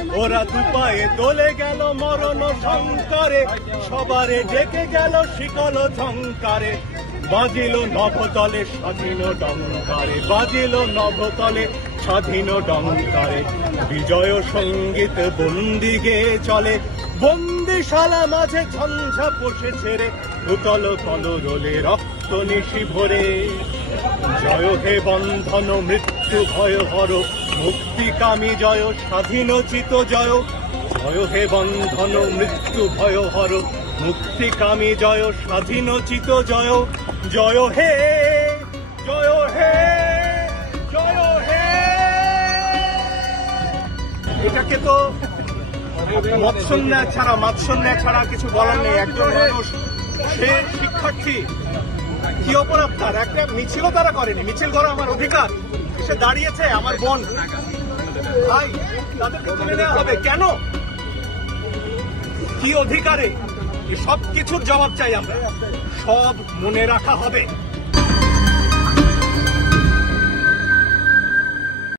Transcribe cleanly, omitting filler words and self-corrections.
ওরা দুপায়ে দোলে গেল মরণ সংকারে, সবারে ডেকে গেল শিকল ঝংকারে, বাজিল নভতলে স্বাধীন ডঙ্কারে, বাজিল নভতলে স্বাধীন ডঙ্কারে। বিজয় সঙ্গীত বন্দি গেয়ে চলে, বন্দিশালা মাঝে ঝঞ্ঝা পোষে ছেড়ে, উতল কলরোলে রক্ত নিশি ভরে। জয় হে বন্ধন মৃত্যু ভয় হর, মুক্তিকামী জয় স্বাধীনোচিত জয়। জয় হে বন্ধন মৃত্যু ভয় হর, মুক্তিকামী জয় স্বাধীনোচিত জয়। জয় হে, জয় হে, জয় হে। এটাকে তো মৎসন্যা ছাড়া কিছু বলার নেই। একজন মানুষ, সে শিক্ষার্থী, কি অপরাধ তার? একটা মিছিলও তারা করেনি, মিছিল করা আমার অধিকার। সে দাঁড়িয়েছে, আমার বোন ভাই, তাদেরকে তুলে নেওয়া হবে কেন? কি অধিকারে? সব কিছুর জবাব চাই আমরা, সব মনে রাখা হবে।